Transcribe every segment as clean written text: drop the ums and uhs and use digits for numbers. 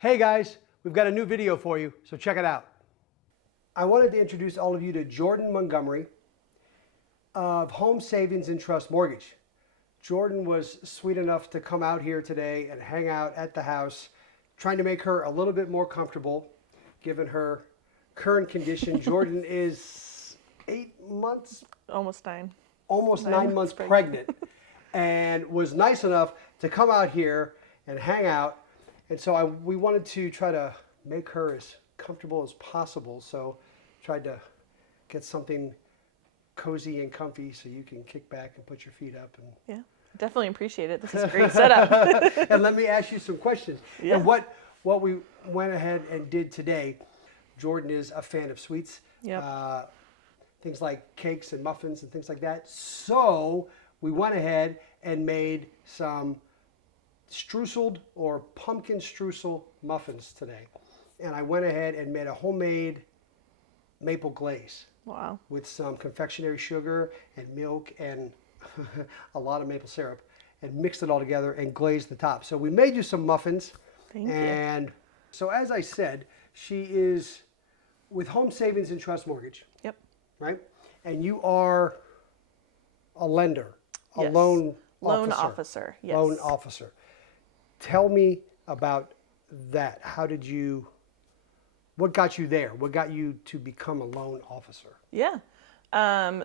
Hey guys, we've got a new video for you, so check it out. I wanted to introduce all of you to Jordan Montgomery of Home Savings and Trust Mortgage. Jordan was sweet enough to come out here today and hang out at the house, trying to make her a little bit more comfortable given her current condition. Jordan is 8 months? Almost 9. Almost 9 months pregnant and was nice enough to come out here and hang out. And so we wanted to try to make her as comfortable as possible. So tried to get something cozy and comfy so you can kick back and put your feet up. And yeah, definitely appreciate it. This is a great setup. And let me ask you some questions. Yeah. And what we went ahead and did today, Jordan is a fan of sweets. Yep. Things like cakes and muffins and things like that. So we went ahead and made some streuseled or pumpkin streusel muffins today. And I went ahead and made a homemade maple glaze. Wow. With some confectionery sugar and milk and a lot of maple syrup, and mixed it all together and glazed the top. So we made you some muffins. Thank you. And so as I said, she is with Home Savings and Trust Mortgage. Yep. Right? And you are a lender, a Yes. loan officer. Yes. Loan officer. Tell me about that. What got you there? What got you to become a loan officer? Yeah.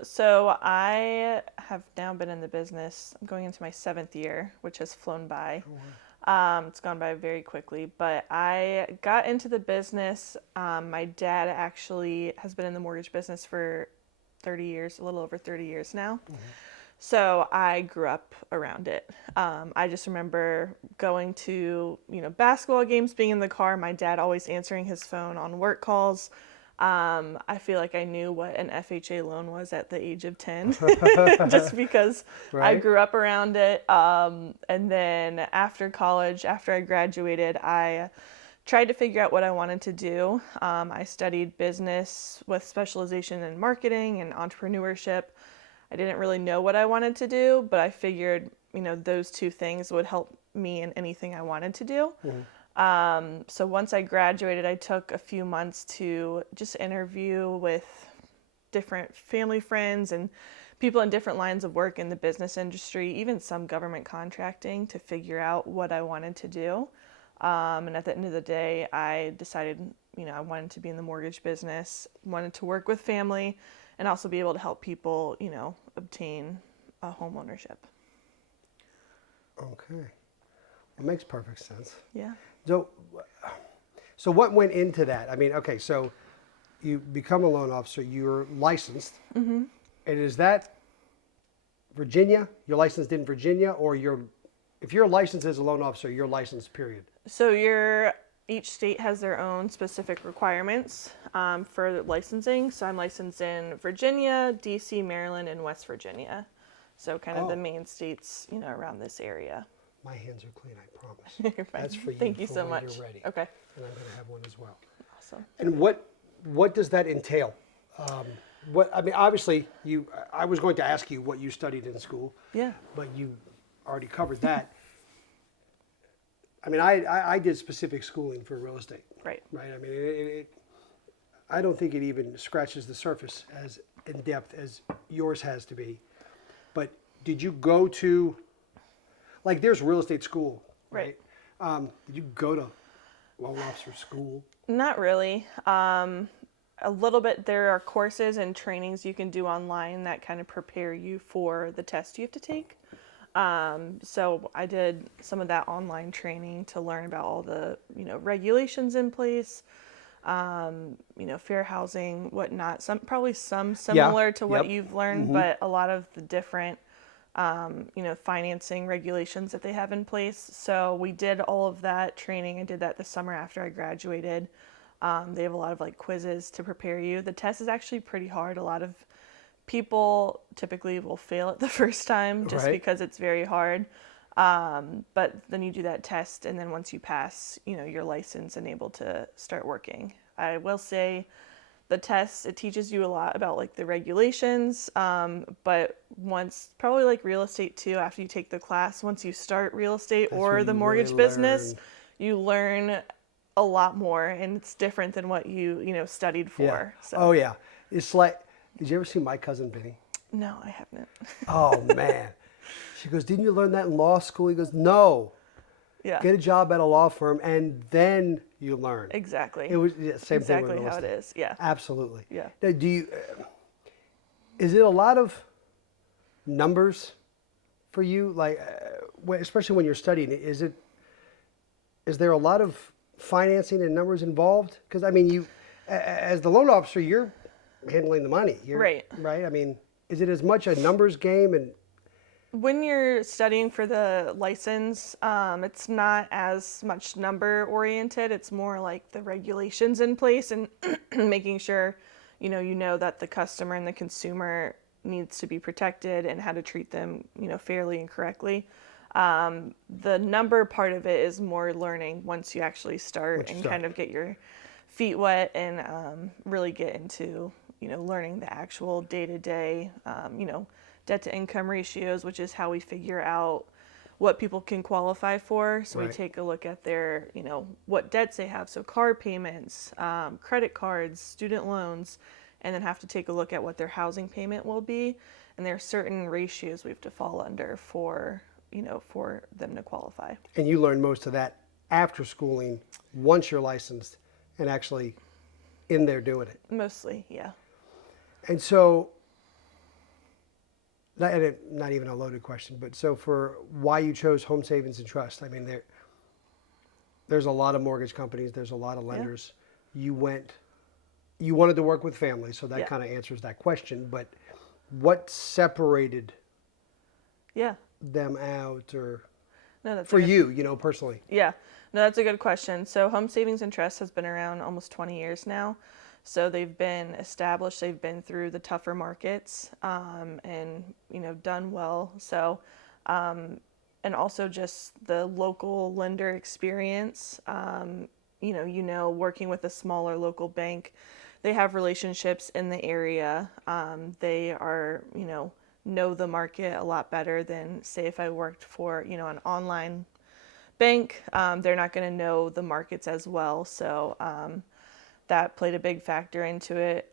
So I have now been in the business. I'm going into my 7th year, which has flown by. It's gone by very quickly, but I got into the business. My dad actually has been in the mortgage business for 30 years, a little over 30 years now. Mm-hmm. So I grew up around it. I just remember going to, basketball games, being in the car, my dad always answering his phone on work calls. I feel like I knew what an FHA loan was at the age of 10, just because I grew up around it. And then after college, after I graduated, I tried to figure out what I wanted to do. I studied business with specialization in marketing and entrepreneurship. I didn't really know what I wanted to do, but I figured, those two things would help me in anything I wanted to do. Mm-hmm. So once I graduated, I took a few months to just interview with different family friends and people in different lines of work in the business industry, even some government contracting, to figure out what I wanted to do. And at the end of the day, I decided, I wanted to be in the mortgage business, wanted to work with family, and also be able to help people, obtain a home ownership. Okay. It makes perfect sense. Yeah. So what went into that? I mean, okay, so you become a loan officer, you're licensed. Mm-hmm. And is that Virginia? You're licensed in Virginia, or if you're licensed as a loan officer, you're licensed, period? So each state has their own specific requirements for licensing. So I'm licensed in Virginia, DC, Maryland, and West Virginia. So kind of the main states, around this area. My hands are clean, I promise. You're fine. That's for you. Thank you for so when much. You're ready. Okay. And I'm going to have one as well. Awesome. And what does that entail? Obviously, I was going to ask you what you studied in school. Yeah. But you already covered that. I did specific schooling for real estate. Right. Right. I don't think it even scratches the surface as in depth as yours has to be. But did you go to, there's real estate school, right? Did you go to loan officer school? Not really. A little bit. There are courses and trainings you can do online that kind of prepare you for the test you have to take. So I did some of that online training to learn about all the, regulations in place, fair housing, whatnot. Probably some similar to what you've learned, mm-hmm. but a lot of the different, financing regulations that they have in place. So we did all of that training. I did that this summer after I graduated. They have a lot of quizzes to prepare you. The test is actually pretty hard. A lot of people typically will fail it the first time just because it's very hard. But then you do that test, and then once you pass, you're licensed and able to start working. I will say the test, it teaches you a lot about the regulations, but once, probably like real estate too, after you take the class, once you start real estate or the mortgage business, you learn a lot more, and it's different than what studied for. Yeah. So. Oh yeah. It's like, did you ever see My Cousin Vinny? No, I haven't. Oh man. She goes, didn't you learn that in law school? He goes, no. Yeah. Get a job at a law firm and then you learn. Exactly. It was same exactly thing with how real it estate. is. Yeah. Absolutely. Yeah. Now, is it a lot of numbers for you? Like, especially when you're studying, is there a lot of financing and numbers involved? Because I mean, as the loan officer, you're handling the money. Right. Right. I mean, is it as much a numbers game? And when you're studying for the license, it's not as much number oriented. It's more like the regulations in place and making sure, you know that the customer and the consumer needs to be protected and how to treat them, fairly and correctly. The number part of it is more learning once you actually start and kind of get your feet wet and really get into, learning the actual day-to-day, debt to income ratios, which is how we figure out what people can qualify for. So Right. we take a look at their, what debts they have. So car payments, credit cards, student loans, and then have to take a look at what their housing payment will be. And there are certain ratios we have to fall under for them to qualify. And you learn most of that after schooling, once you're licensed and actually in there doing it. Mostly, yeah. And so, not even a loaded question, but so for why you chose Home Savings and Trust, I mean, there's a lot of mortgage companies, there's a lot of lenders. You wanted to work with families, so that kind of answers that question, but what separated them out, or No, that's for you, personally? Yeah, no, that's a good question. So Home Savings and Trust has been around almost 20 years now. So they've been established, they've been through the tougher markets, and, done well. So, and also just the local lender experience, working with a smaller local bank, they have relationships in the area. They are, know the market a lot better than, say, if I worked for, an online bank. They're not going to know the markets as well. So that played a big factor into it.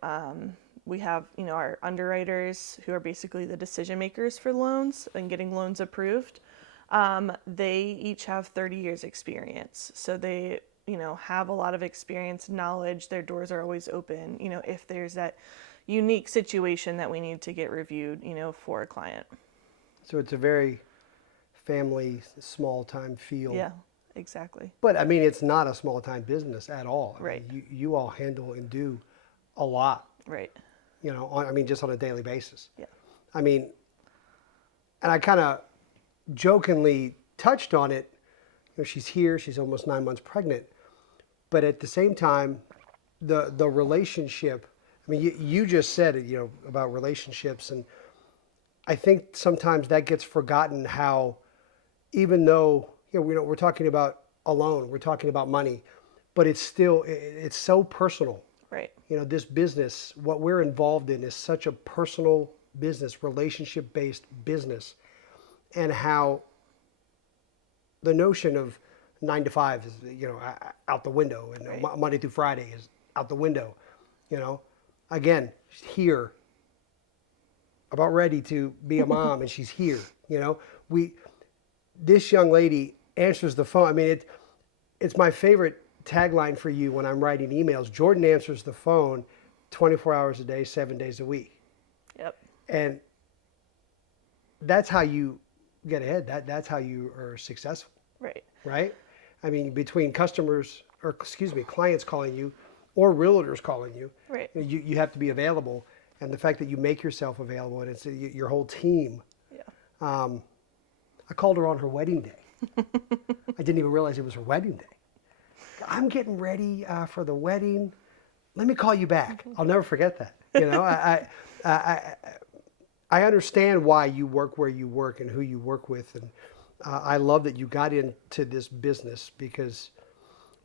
We have, our underwriters who are basically the decision makers for loans and getting loans approved. They each have 30 years experience. So they, have a lot of experience, knowledge. Their doors are always open, if there's that unique situation that we need to get reviewed, for a client. So it's a very family, small time feel. Yeah, exactly. But I mean, it's not a small time business at all. Right. I mean, you all handle and do a lot. Right. Just on a daily basis. Yeah. I mean, and I kind of jokingly touched on it. She's here. She's almost 9 months pregnant. But at the same time, the relationship. I mean, you just said it, about relationships, and I think sometimes that gets forgotten. How, even though we're talking about a loan, we're talking about money, but it's so personal. Right. This business, what we're involved in, is such a personal business, relationship-based business, and how the notion of 9 to 5 is, out the window, and Right. Monday through Friday is out the window. Again, she's here, about ready to be a mom, and she's here. This young lady answers the phone. I mean, it's my favorite tagline for you when I'm writing emails. Jordan answers the phone 24 hours a day, 7 days a week. Yep. And that's how you get ahead. That's how you are successful. Right. Right? I mean, between clients calling you or realtors calling you, Right. you have to be available. And the fact that you make yourself available, and it's your whole team. Yeah. I called her on her wedding day. I didn't even realize it was her wedding day. I'm getting ready for the wedding. Let me call you back. I'll never forget that. I understand why you work where you work and who you work with, and I love that you got into this business, because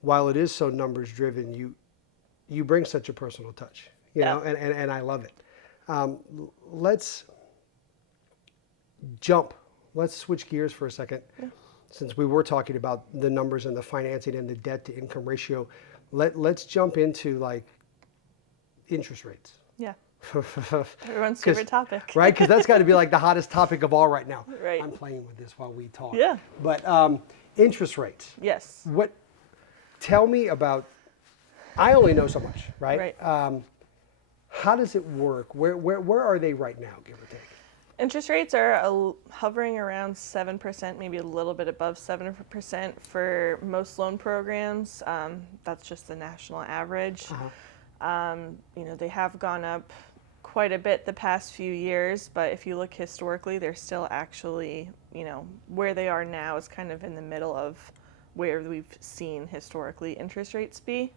while it is so numbers driven, you bring such a personal touch. And I love it. Let's jump. Let's switch gears for a second. since we were talking about the numbers and the financing and the debt to income ratio, let's jump into like interest rates. Yeah. Everyone's favorite topic. Right? Because that's got to be like the hottest topic of all right now. Right. I'm playing with this while we talk. Yeah. But interest rates. Yes. Tell me about, I only know so much, right? Right. How does it work? Where are they right now, give or take? Interest rates are hovering around 7%, maybe a little bit above 7% for most loan programs. That's just the national average. They have gone up quite a bit the past few years, but if you look historically, they're still actually, where they are now is kind of in the middle of where we've seen historically interest rates be.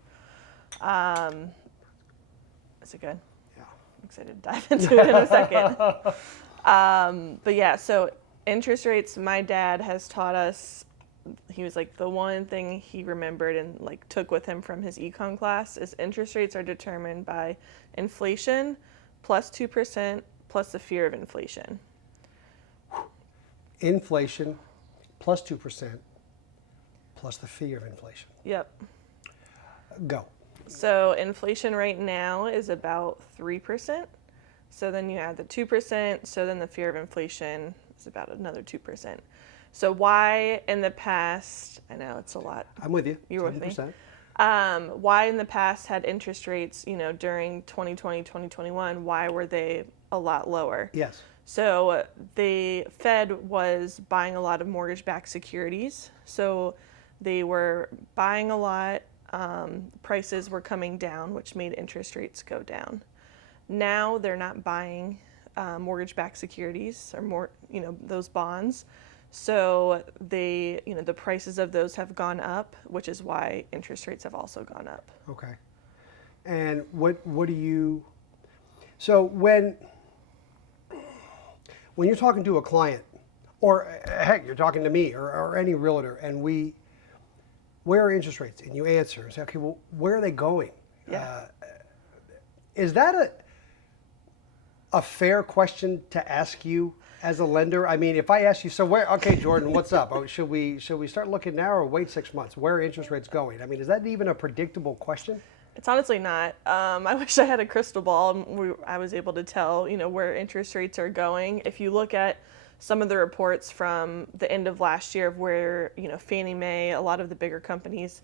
Is it good? Yeah. I'm excited to dive into it in a second. But yeah, so interest rates, my dad has taught us, he was like the one thing he remembered and like took with him from his econ class is interest rates are determined by inflation plus 2% plus the fear of inflation. Inflation plus 2% plus the fear of inflation. Yep. Go. So inflation right now is about 3%. So then you add the 2%, so then the fear of inflation is about another 2%. So why in the past, I know it's a lot. I'm with you. You're with me. 10%. Why in the past had interest rates, during 2020, 2021, why were they a lot lower? Yes. So the Fed was buying a lot of mortgage-backed securities. So they were buying a lot, prices were coming down, which made interest rates go down. Now they're not buying mortgage-backed securities or more, those bonds. So the prices of those have gone up, which is why interest rates have also gone up. Okay. And what do you, so when you're talking to a client, or heck, you're talking to me or any realtor, and where are interest rates? And you answer and say, okay, well, where are they going? Yeah. Is that a fair question to ask you as a lender? I mean, if I ask you, so okay, Jordan, what's up? Should we start looking now or wait 6 months? Where are interest rates going? I mean, is that even a predictable question? It's honestly not. I wish I had a crystal ball and I was able to tell, where interest rates are going. If you look at some of the reports from the end of last year of where, Fannie Mae, a lot of the bigger companies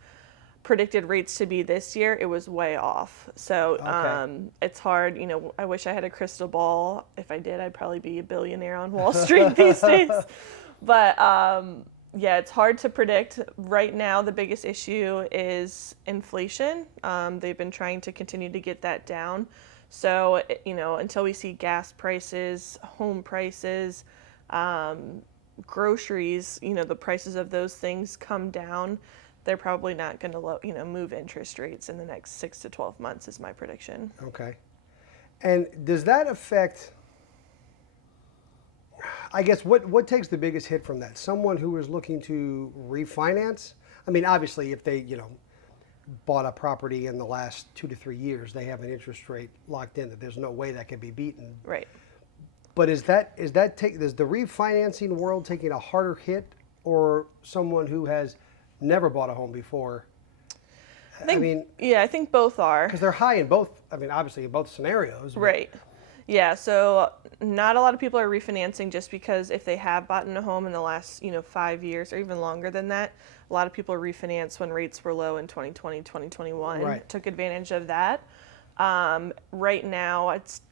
predicted rates to be this year, it was way off. So it's hard. I wish I had a crystal ball. If I did, I'd probably be a billionaire on Wall Street these days. But yeah, it's hard to predict. Right now, the biggest issue is inflation. They've been trying to continue to get that down. So, until we see gas prices, home prices, groceries, the prices of those things come down, they're probably not going to, move interest rates in the next 6 to 12 months is my prediction. Okay. And does that affect, I guess, what takes the biggest hit from that? Someone who is looking to refinance? I mean, obviously, if they, bought a property in the last 2 to 3 years, they have an interest rate locked in that there's no way that can be beaten. Right. But is the refinancing world taking a harder hit, or someone who has never bought a home before? I think both are. Because they're high in both, obviously in both scenarios. Right. Yeah, so not a lot of people are refinancing just because if they have bought in a home in the last, 5 years or even longer than that, a lot of people refinance when rates were low in 2020, 2021, right. Took advantage of that. Right now, it's,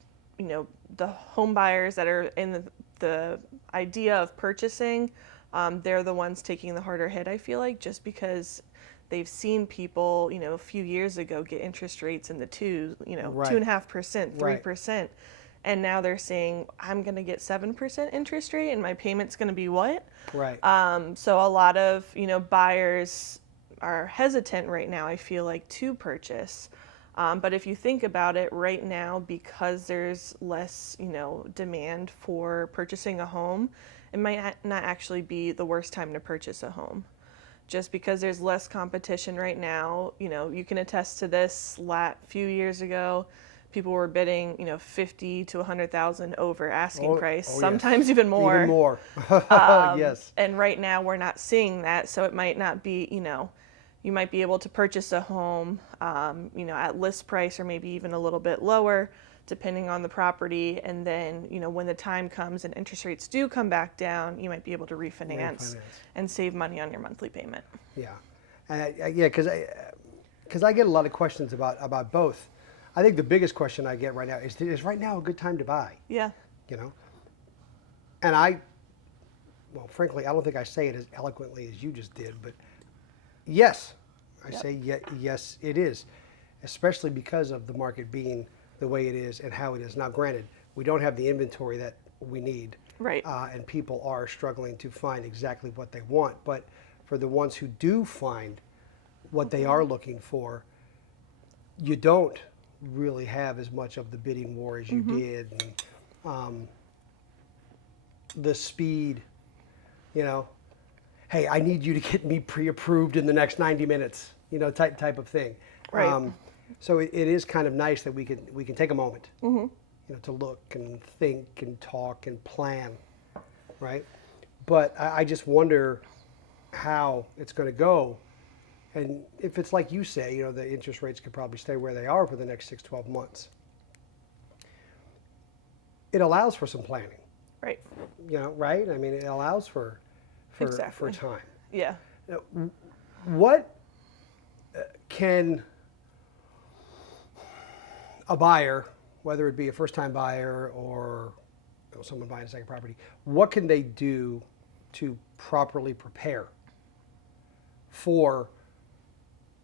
the home buyers that are in the idea of purchasing, they're the ones taking the harder hit, I feel like, just because they've seen people, a few years ago get interest rates in the twos, right. 2.5%, 3%. Right. And now they're saying, I'm going to get 7% interest rate and my payment's going to be what? Right. So a lot of, buyers are hesitant right now, I feel like, to purchase. But if you think about it right now, because there's less, demand for purchasing a home, it might not actually be the worst time to purchase a home. Just because there's less competition right now, you can attest to this. Few years ago, people were bidding, 50 to 100,000 over asking price, yes. sometimes even more. Even more. Yes. And right now we're not seeing that, so it might not be, you might be able to purchase a home, at list price or maybe even a little bit lower, depending on the property. And then, when the time comes and interest rates do come back down, you might be able to refinance and save money on your monthly payment. Yeah, because I get a lot of questions about both. I think the biggest question I get right now is right now a good time to buy? Yeah. And well, frankly, I don't think I say it as eloquently as you just did, but yes, I say yes, it is, especially because of the market being the way it is and how it is. Now, granted, we don't have the inventory that we need, right? And people are struggling to find exactly what they want. But for the ones who do find what they are looking for, you don't really have as much of the bidding war as you did, and the speed. Hey, I need you to get me pre-approved in the next 90 minutes. Type of thing. Right. So it is kind of nice that we can take a moment, to look and think and talk and plan, right? But I just wonder how it's going to go, and if it's like you say, the interest rates could probably stay where they are for the next 6-12 months. It allows for some planning, right? Right? I mean, it allows for Exactly. time. Yeah. What can a buyer, whether it be a first-time buyer or someone buying a second property, what can they do to properly prepare for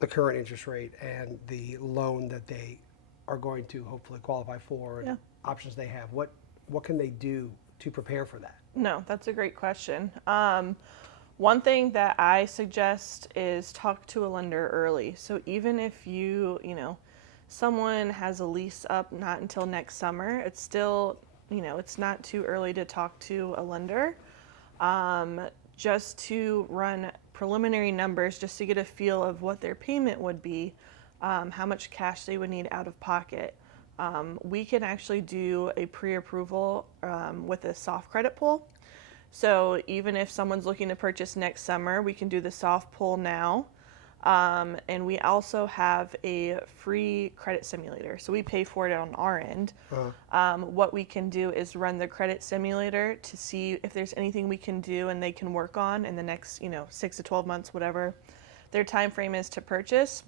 the current interest rate and the loan that they are going to hopefully qualify for, and options they have? What can they do to prepare for that? No, that's a great question. One thing that I suggest is talk to a lender early. So even if someone has a lease up not until next summer, it's still, it's not too early to talk to a lender, just to run preliminary numbers, just to get a feel of what their payment would be, how much cash they would need out of pocket. We can actually do a pre-approval with a soft credit pull. So even if someone's looking to purchase next summer, we can do the soft pull now. And we also have a free credit simulator. So we pay for it on our end. What we can do is run the credit simulator to see if there's anything we can do and they can work on in the next 6 to 12 months, whatever their time frame is to purchase,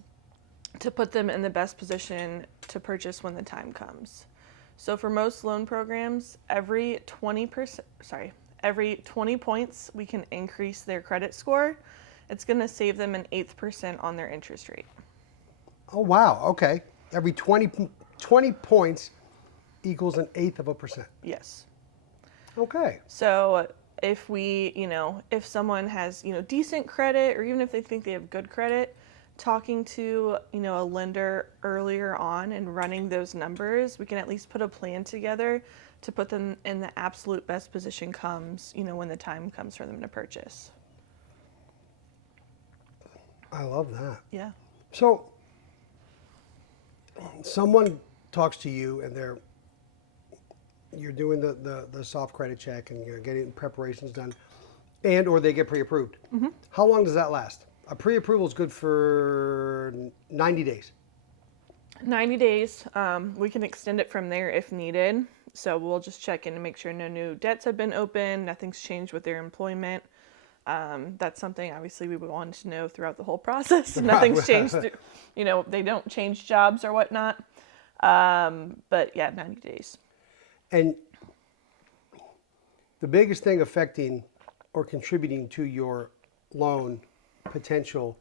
to put them in the best position to purchase when the time comes. So for most loan programs, every 20 points we can increase their credit score. It's going to save them an 1/8% on their interest rate. Oh, wow. Okay. Every 20 points equals 1/8%. Yes. Okay. So if if someone has, decent credit, or even if they think they have good credit, talking to, a lender earlier on and running those numbers, we can at least put a plan together to put them in the absolute best position comes, when the time comes for them to purchase. I love that. Yeah. So someone talks to you and you're doing the soft credit check and you're getting preparations done, and or they get pre-approved. How long does that last? A pre-approval is good for 90 days. 90 days. We can extend it from there if needed. So we'll just check in to make sure no new debts have been opened, nothing's changed with their employment. That's something obviously we would want to know throughout the whole process. Nothing's changed, they don't change jobs or whatnot. But yeah, 90 days. And the biggest thing affecting or contributing to your loan potential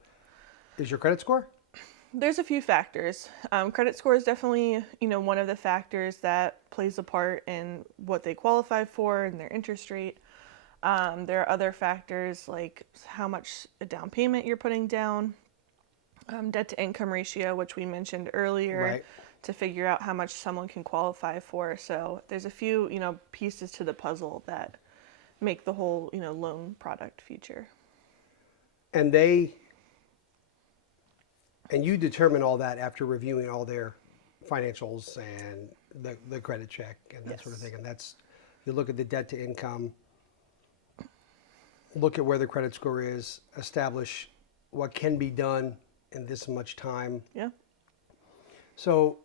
is your credit score? There's a few factors. Credit score is definitely, one of the factors that plays a part in what they qualify for and their interest rate. There are other factors like how much a down payment you're putting down, debt to income ratio, which we mentioned earlier, Right. to figure out how much someone can qualify for. So there's a few, pieces to the puzzle that make the whole, loan product feature. And you determine all that after reviewing all their financials and the credit check and that sort of Yes. thing. And that's, you look at the debt to income, look at where the credit score is, establish what can be done in this much time. Yeah. So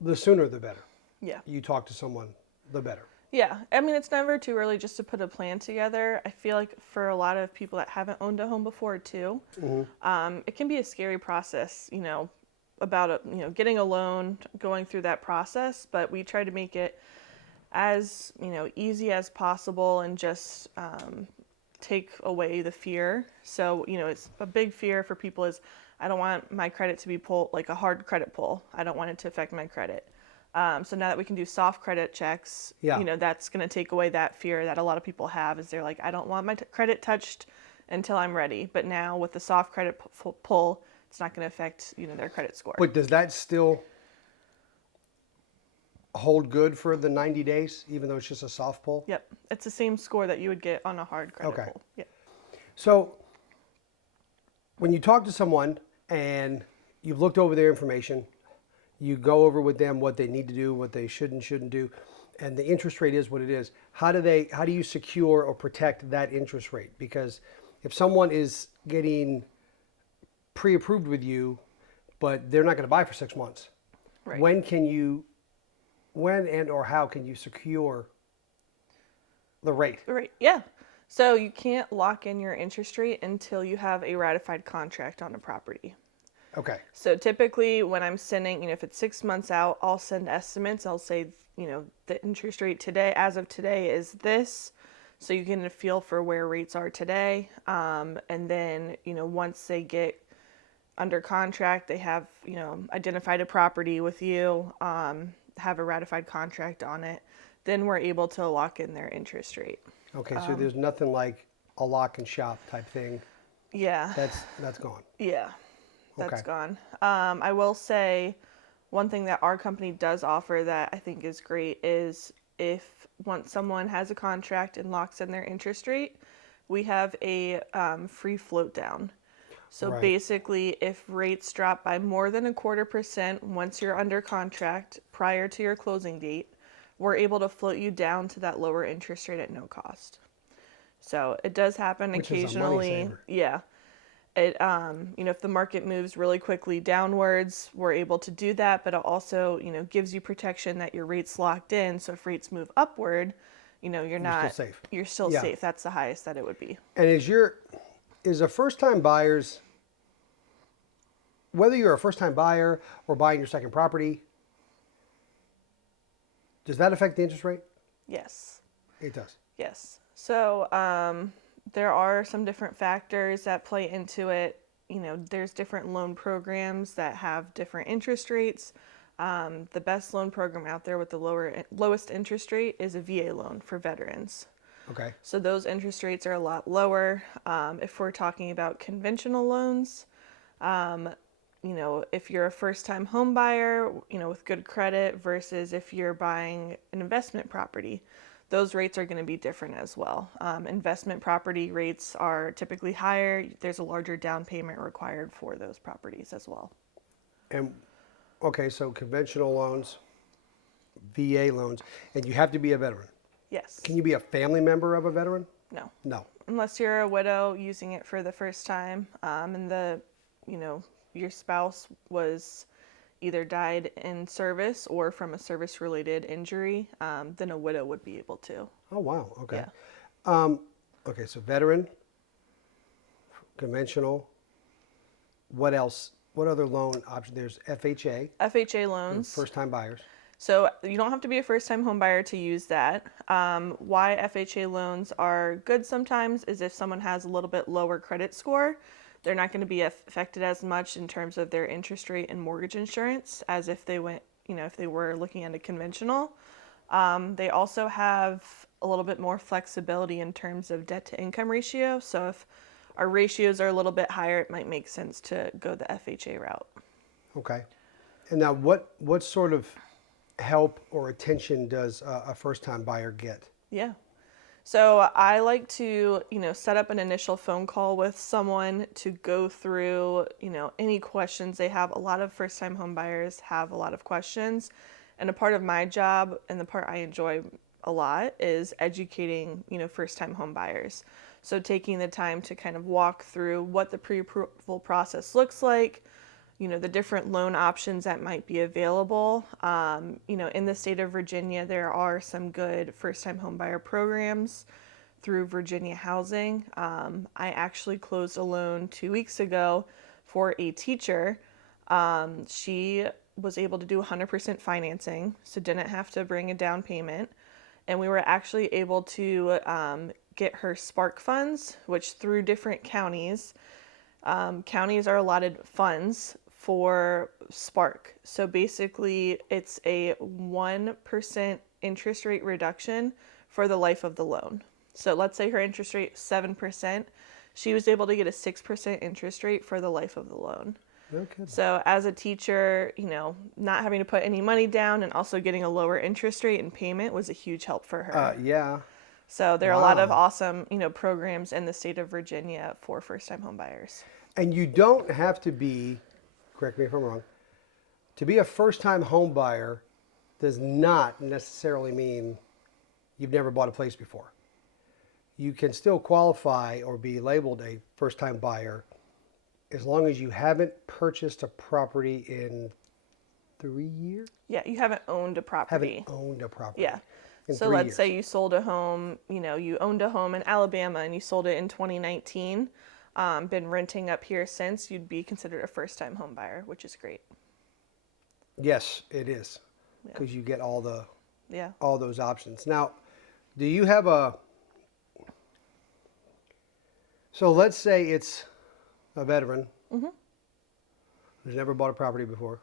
the sooner the better. Yeah. You talk to someone, the better. Yeah. I mean, it's never too early just to put a plan together. I feel like for a lot of people that haven't owned a home before too, it can be a scary process, about getting a loan, going through that process, but we try to make it as, easy as possible and just take away the fear. So, it's a big fear for people is I don't want my credit to be pulled like a hard credit pull. I don't want it to affect my credit. So now that we can do soft credit checks, that's going to take away that fear that a lot of people have is they're like, I don't want my credit touched until I'm ready. But now with the soft credit pull, it's not going to affect, their credit score. But does that still hold good for the 90 days, even though it's just a soft pull? Yep. It's the same score that you would get on a hard credit pull. Yep. So when you talk to someone and you've looked over their information, you go over with them what they need to do, what they should and shouldn't do, and the interest rate is what it is. How do you secure or protect that interest rate? Because if someone is getting pre-approved with you, but they're not going to buy for 6 months, Right. when and or how can you secure the rate? Right. Yeah. So you can't lock in your interest rate until you have a ratified contract on a property. Okay. So typically when I'm sending, if it's 6 months out, I'll send estimates. I'll say, the interest rate today, as of today, is this. So you get a feel for where rates are today. And then, once they get under contract, they have, identified a property with you, have a ratified contract on it. Then we're able to lock in their interest rate. Okay. So there's nothing like a lock and shop type thing. Yeah. That's gone. Yeah. That's Okay. gone. I will say one thing that our company does offer that I think is great is once someone has a contract and locks in their interest rate, we have a free float down. So Right. basically, if rates drop by more than 0.25% once you're under contract prior to your closing date, we're able to float you down to that lower interest rate at no cost. So it does happen Which is a money occasionally. saver. Yeah. It, if the market moves really quickly downwards, we're able to do that, but it also, gives you protection that your rate's locked in. So if rates move upward, you're not, still safe. you're still Yeah. safe. That's the highest that it would be. And is a first-time buyers, whether you're a first-time buyer or buying your second property, does that affect the interest rate? Yes. It does. Yes. So there are some different factors that play into it. There's different loan programs that have different interest rates. The best loan program out there with the lowest interest rate is a VA loan for veterans. Okay. So those interest rates are a lot lower. If we're talking about conventional loans, if you're a first-time home buyer, with good credit versus if you're buying an investment property, those rates are going to be different as well. Investment property rates are typically higher. There's a larger down payment required for those properties as well. And okay, so conventional loans, VA loans, and you have to be a veteran. Yes. Can you be a family member of a veteran? No. No. Unless you're a widow using it for the first time, and your spouse was either died in service or from a service-related injury, then a widow would be able to. Oh, wow. Okay. Yeah. Okay, so veteran, conventional. What else? What other loan option? There's FHA, FHA loans. first-time buyers. So you don't have to be a first-time home buyer to use that. Why FHA loans are good sometimes is if someone has a little bit lower credit score, they're not going to be affected as much in terms of their interest rate and mortgage insurance as if they went, if they were looking at a conventional. They also have a little bit more flexibility in terms of debt to income ratio. So if our ratios are a little bit higher, it might make sense to go the FHA route. Okay. And now what sort of help or attention does a first-time buyer get? Yeah. So I like to, set up an initial phone call with someone to go through, any questions they have. A lot of first-time home buyers have a lot of questions, and a part of my job and the part I enjoy a lot is educating, first-time home buyers. So taking the time to kind of walk through what the pre-approval process looks like, the different loan options that might be available. In the state of Virginia, there are some good first-time home buyer programs through Virginia Housing. I actually closed a loan 2 weeks ago for a teacher. She was able to do 100% financing, so didn't have to bring a down payment. And we were actually able to get her Spark funds, which through different counties, counties are allotted funds for Spark. So basically, it's a 1% interest rate reduction for the life of the loan. So let's say her interest rate is 7%. She was able to get a 6% interest rate for the life of the loan. Okay. So as a teacher, not having to put any money down and also getting a lower interest rate and payment was a huge help for her. Yeah. So there are a lot of Wow. awesome, programs in the state of Virginia for first-time home buyers. And you don't have to be, correct me if I'm wrong, to be a first-time home buyer does not necessarily mean you've never bought a place before. You can still qualify or be labeled a first-time buyer as long as you haven't purchased a property in 3 years? Yeah, you haven't owned a property. Haven't owned a property. Yeah. In So 3 let's years. say you sold a home, you owned a home in Alabama and you sold it in 2019, been renting up here since, you'd be considered a first-time home buyer, which is great. Yes, it is. Yeah. Because you get all Yeah. those options. Now, do you have a, so let's say it's a veteran who's never bought a property before.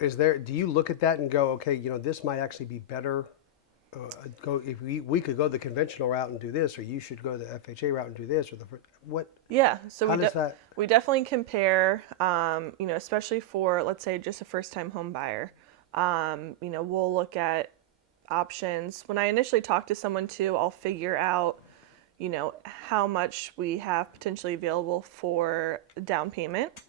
Do you look at that and go, okay, this might actually be better? If we could go the conventional route and do this, or you should go the FHA route and do this, or what? Yeah, so How does that? we definitely compare, especially for, let's say, just a first-time home buyer. We'll look at options. When I initially talk to someone too, I'll figure out, how much we have potentially available for down payment.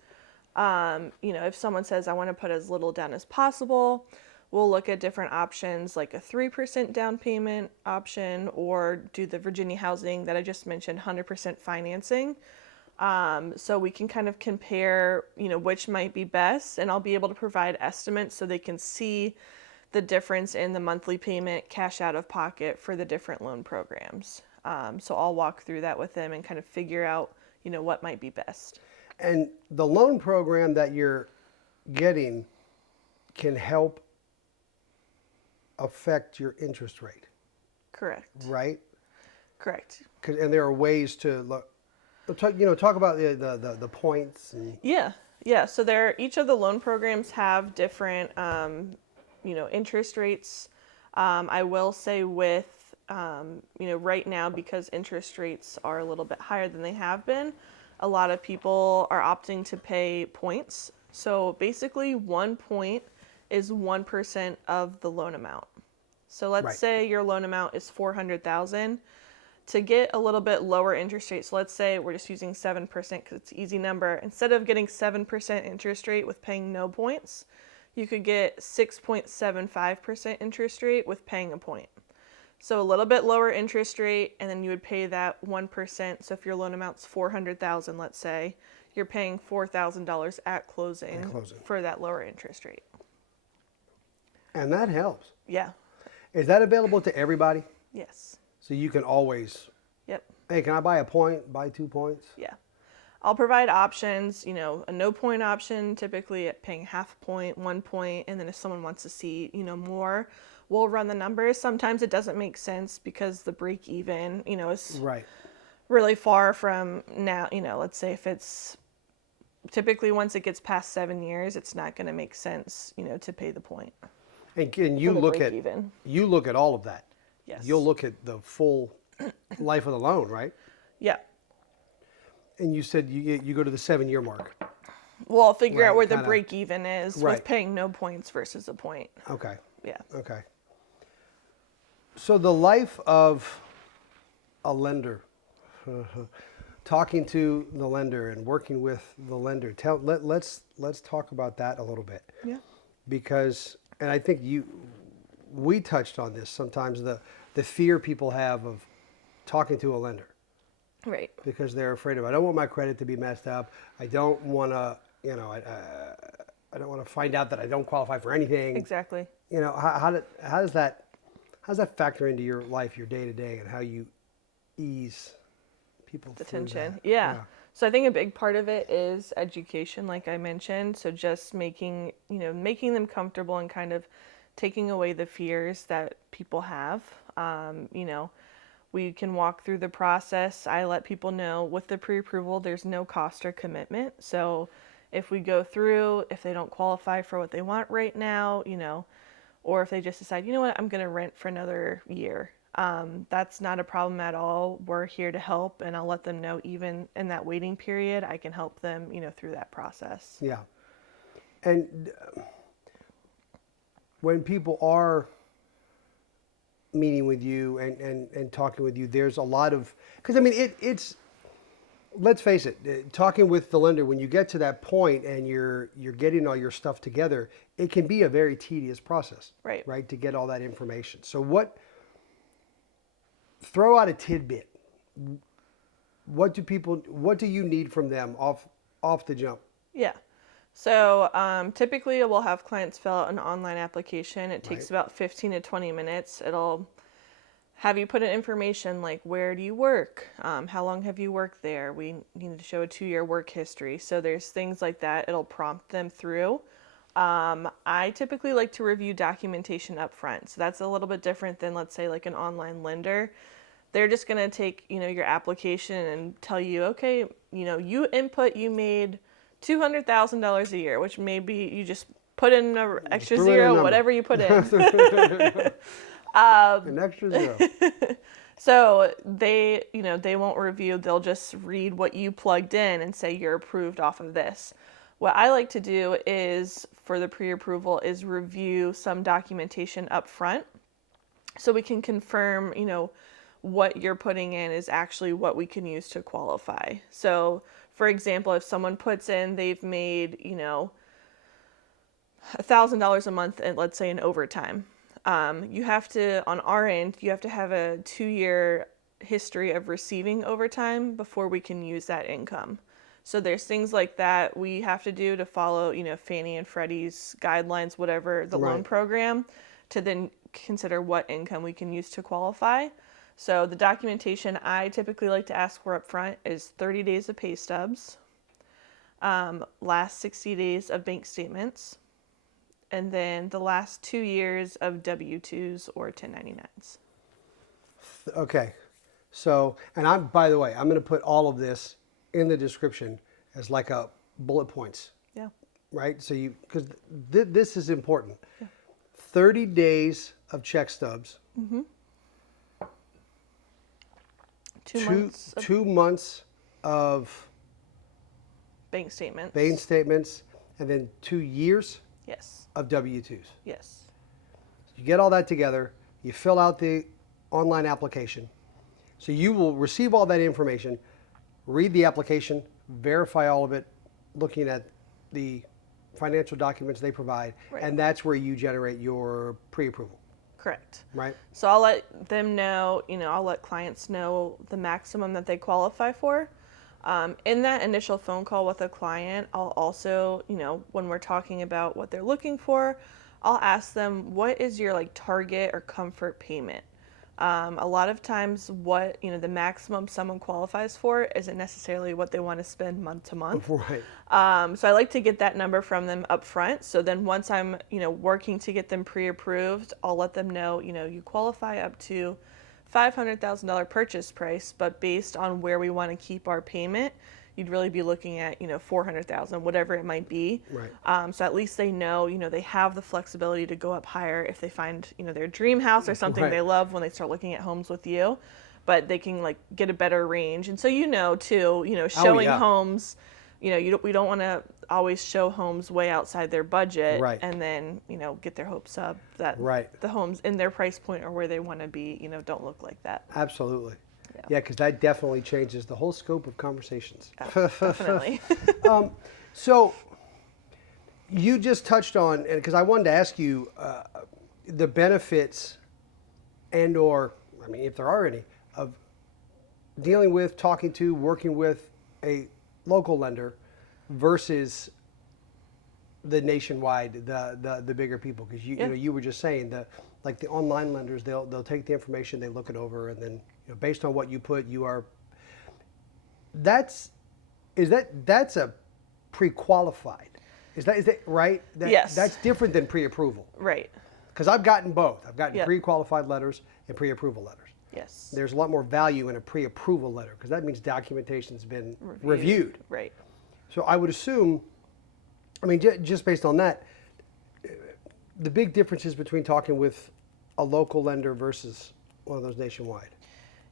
If someone says, I want to put as little down as possible, we'll look at different options like a 3% down payment option, or do the Virginia Housing that I just mentioned, 100% financing. So we can kind of compare, which might be best, and I'll be able to provide estimates so they can see the difference in the monthly payment, cash out of pocket for the different loan programs. So I'll walk through that with them and kind of figure out, what might be best. And the loan program that you're getting can help affect your interest rate, Correct. right? Correct. And there are ways to talk about the points. Yeah. So each of the loan programs have different, interest rates. I will say with, right now, because interest rates are a little bit higher than they have been, a lot of people are opting to pay points. So basically 1 point is 1% of the loan amount. So let's say your loan amount is $400,000. To get a little bit lower interest rate, so let's say we're just using 7% because it's an easy number. Instead of getting 7% interest rate with paying no points, you could get 6.75% interest rate with paying a point. So a little bit lower interest rate, and then you would pay that 1%. So if your loan amount's $400,000, let's say, you're paying $4,000 at closing for that lower interest rate. And that helps. Yeah. Is that available to everybody? Yes. So you can always, Yep. hey, can I buy a point, buy 2 points? Yeah. I'll provide options, a no point option, typically at paying half a point, 1 point, and then if someone wants to see, more, we'll run the numbers. Sometimes it doesn't make sense because the break even, is really far from now, let's say if it's typically once it gets past 7 years, it's not going to make sense, to pay the point. And you look at all of that. Yes. You'll look at the full life of the loan, right? Yeah. And you said you go to the 7-year mark. Well, I'll figure out where the break even is Right. with paying no points versus a point. Okay. Yeah. Okay. So the life of a lender, talking to the lender and working with the lender. Let's talk about that a little bit. Yeah. Because, and I think we touched on this sometimes, the fear people have of talking to a lender. Right. Because they're afraid of, I don't want my credit to be messed up. I don't want to, I don't want to find out that I don't qualify for anything. Exactly. How does that factor into your life, your day to day, and how you ease people The through tension. that? Yeah. So I think a big part of it is education, like I mentioned. So just making them comfortable and kind of taking away the fears that people have. We can walk through the process. I let people know with the pre-approval, there's no cost or commitment. So if we go through, if they don't qualify for what they want right now, or if they just decide, you know what, I'm going to rent for another year. That's not a problem at all. We're here to help, and I'll let them know even in that waiting period, I can help them, through that process. Yeah. And when people are meeting with you and talking with you, there's a lot of, because I mean, it's, let's face it, talking with the lender, when you get to that point and you're getting all your stuff together, it can be a very tedious process, right, to get all that information. So throw out a tidbit. What do you need from them off the jump? Yeah. So typically we'll have clients fill out an online application. It takes about 15 to 20 minutes. It'll have you put in information like, where do you work? How long have you worked there? We need to show a 2-year work history. So there's things like that. It'll prompt them through. I typically like to review documentation up front. So that's a little bit different than, let's say, like an online lender. They're just going to take, your application and tell you, okay, you made $200,000 a year, which maybe you just put in an extra zero, whatever you put in. An extra zero. So they won't review. They'll just read what you plugged in and say you're approved off of this. What I like to do is, for the pre-approval, is review some documentation up front so we can confirm, what you're putting in is actually what we can use to qualify. So, for example, if someone puts in they've made, $1,000 a month, and let's say in overtime, you have to, on our end, you have to have a 2-year history of receiving overtime before we can use that income. So there's things like that we have to do to follow, Fannie and Freddie's guidelines, whatever the loan program, to then consider what income we can use to qualify. So the documentation I typically like to ask for up front is 30 days of pay stubs, last 60 days of bank statements, and then the last 2 years of W-2s or 1099s. Okay. So, and by the way, I'm going to put all of this in the description as like a bullet points. Yeah. Right? So because this is important. Yeah. 30 days of check stubs. Mm-hmm. 2 months of bank statements. And then 2 years of W-2s. Yes. You get all that together, you fill out the online application. So you will receive all that information, read the application, verify all of it, looking at the financial documents they provide, and that's where you generate your pre-approval. Correct. Right. So I'll let them know, I'll let clients know the maximum that they qualify for. In that initial phone call with a client, I'll also, when we're talking about what they're looking for, I'll ask them, what is your target or comfort payment? A lot of times what, the maximum someone qualifies for isn't necessarily what they want to spend month to month. Right. So I like to get that number from them up front. So then once I'm, working to get them pre-approved, I'll let them know, you qualify up to $500,000 purchase price, but based on where we want to keep our payment, you'd really be looking at, $400,000, whatever it might be. Right. So at least they know, they have the flexibility to go up higher if they find, their dream house or something they love when they start looking at homes with you, but they can get a better range. And so, too, showing homes, we don't want to always show homes way outside their budget, Right. and then get their hopes up that Right. the homes in their price point or where they want to be don't look like that. Absolutely. Yeah. Yeah, because that definitely changes the whole scope of conversations. Definitely. So you just touched on, and because I wanted to ask you the benefits and or, I mean, if there are any, of dealing with, talking to, working with a local lender versus the nationwide, the bigger people. Because you were just saying like the online lenders, they'll take the information, they look it over, and then based on what you put, that's a pre-qualified. Is that right? Yes. That's different than pre-approval. Right. Because I've gotten both. I've gotten Yep. pre-qualified letters and pre-approval letters. Yes. There's a lot more value in a pre-approval letter because that means documentation's been reviewed. Right. So I would assume, I mean, just based on that, the big differences between talking with a local lender versus one of those nationwide.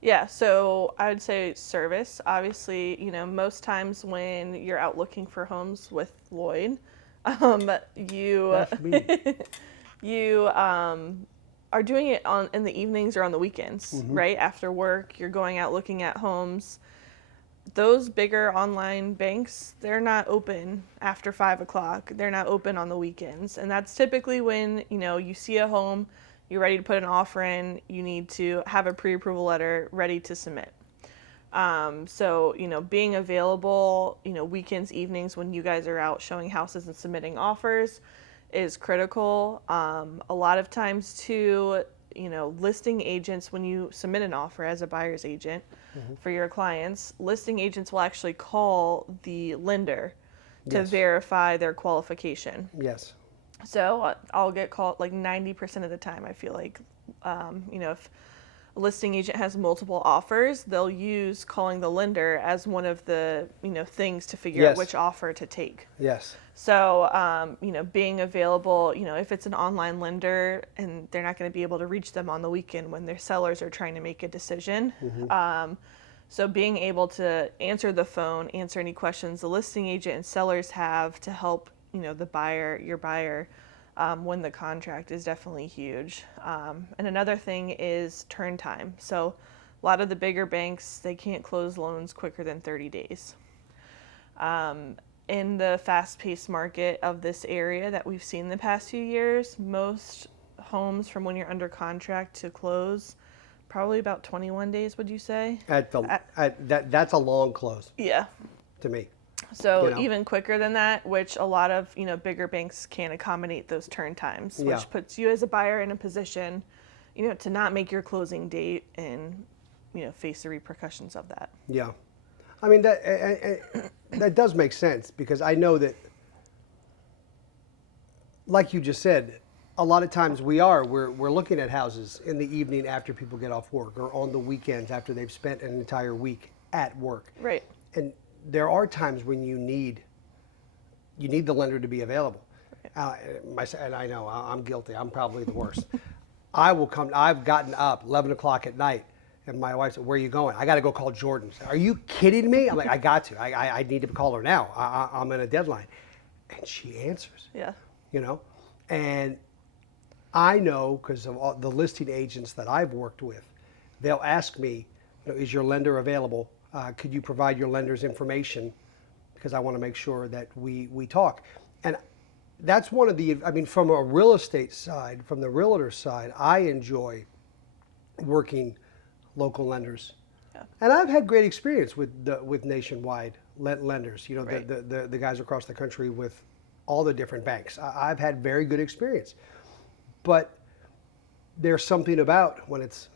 Yeah, so I would say service. Obviously, most times when you're out looking for homes with Lloyd, you That's me. you are doing it in the evenings or on the weekends, right? After work, you're going out looking at homes. Those bigger online banks, they're not open after 5 o'clock. They're not open on the weekends. And that's typically when, you see a home, you're ready to put an offer in, you need to have a pre-approval letter ready to submit. So, being available, weekends, evenings when you guys are out showing houses and submitting offers is critical. A lot of times too, listing agents, when you submit an offer as a buyer's agent for your clients, listing agents will actually call the lender to Yes. verify their qualification. Yes. So I'll get called like 90% of the time. I feel like, if a listing agent has multiple offers, they'll use calling the lender as one of the, things to figure out Yes. which offer to take. Yes. So, being available, if it's an online lender and they're not going to be able to reach them on the weekend when their sellers are trying to make a decision. So being able to answer the phone, answer any questions the listing agent and sellers have to help, your buyer, win the contract is definitely huge. And another thing is turn time. So a lot of the bigger banks, they can't close loans quicker than 30 days. In the fast-paced market of this area that we've seen the past few years, most homes from when you're under contract to close, probably about 21 days, would you say? That's a long close Yeah. to me. So even quicker than that, which a lot of bigger banks can't accommodate those turn times, which Yeah. puts you as a buyer in a position, to not make your closing date and face the repercussions of that. Yeah. I mean, that does make sense because I know that, like you just said, a lot of times we're looking at houses in the evening after people get off work or on the weekends after they've spent an entire week at work. Right. And there are times when you need the lender to be available. And I know I'm guilty. I'm probably the worst. I've gotten up 11 o'clock at night. And my wife said, "Where are you going?" "I got to go call Jordan." "Are you kidding me?" I'm like, "I got to. I need to call her now. I'm in a deadline." And she answers. Yeah. And I know because of all the listing agents that I've worked with, they'll ask me, "Is your lender available? Could you provide your lender's information?" Because I want to make sure that we talk. And that's one of the, I mean, from a real estate side, from the realtor side, I enjoy working local lenders. Yeah. And I've had great experience with nationwide lenders, Right. the guys across the country with all the different banks. I've had very good experience. But there's something about when it's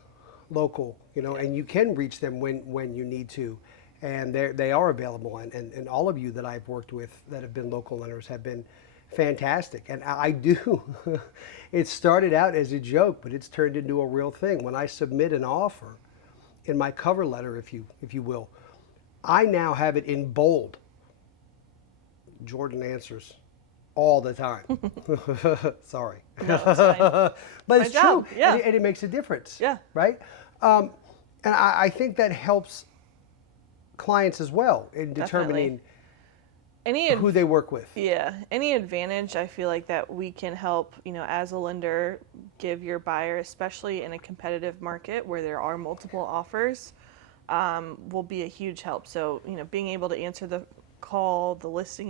local, and you can reach them when you need to. And they are available. And all of you that I've worked with that have been local lenders have been fantastic. And I do, it started out as a joke, but it's turned into a real thing. When I submit an offer, in my cover letter, if you will, I now have it in bold. Jordan answers all the time. Sorry. No, it's fine. But it's My job, true. yeah. And it makes a difference. Yeah. Right? And I think that helps clients as well in determining, who they work with. Yeah, any advantage I feel like that we can help, as a lender, give your buyer, especially in a competitive market where there are multiple offers, will be a huge help. So, being able to answer the call, the listing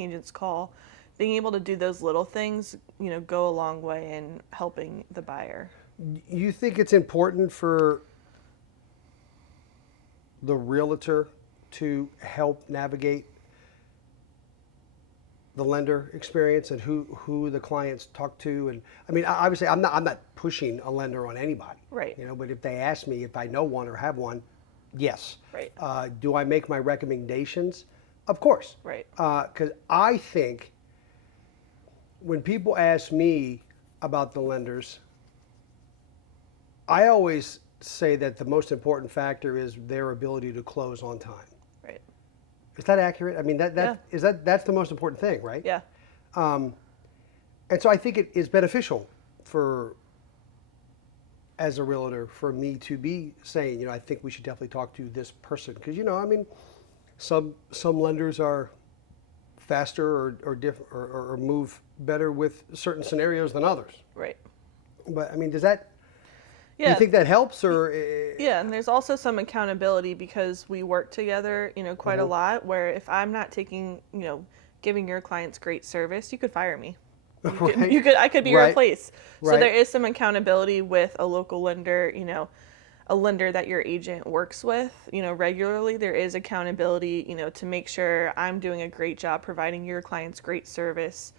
agent's call, being able to do those little things, go a long way in helping the buyer. You think it's important for the realtor to help navigate the lender experience and who the clients talk to? And I mean, obviously, I'm not pushing a lender on anybody, Right. But if they ask me if I know one or have one, yes. Right. Do I make my recommendations? Of course. Right. Because I think when people ask me about the lenders, I always say that the most important factor is their ability to close on time. Right. Is that accurate? I mean, Yeah. that's the most important thing, right? Yeah. And so I think it is beneficial as a realtor, for me to be saying, I think we should definitely talk to this person, because I mean, some lenders are faster or different or move better with certain scenarios than others. Right. But I mean, do Yeah. you think that helps, or? Yeah, and there's also some accountability because we work together, quite a lot, where if I'm not giving your clients great service, you could fire me. I could be replaced. So there is some accountability with a local lender, a lender that your agent works with, regularly. There is accountability, to make sure I'm doing a great job providing your clients great service,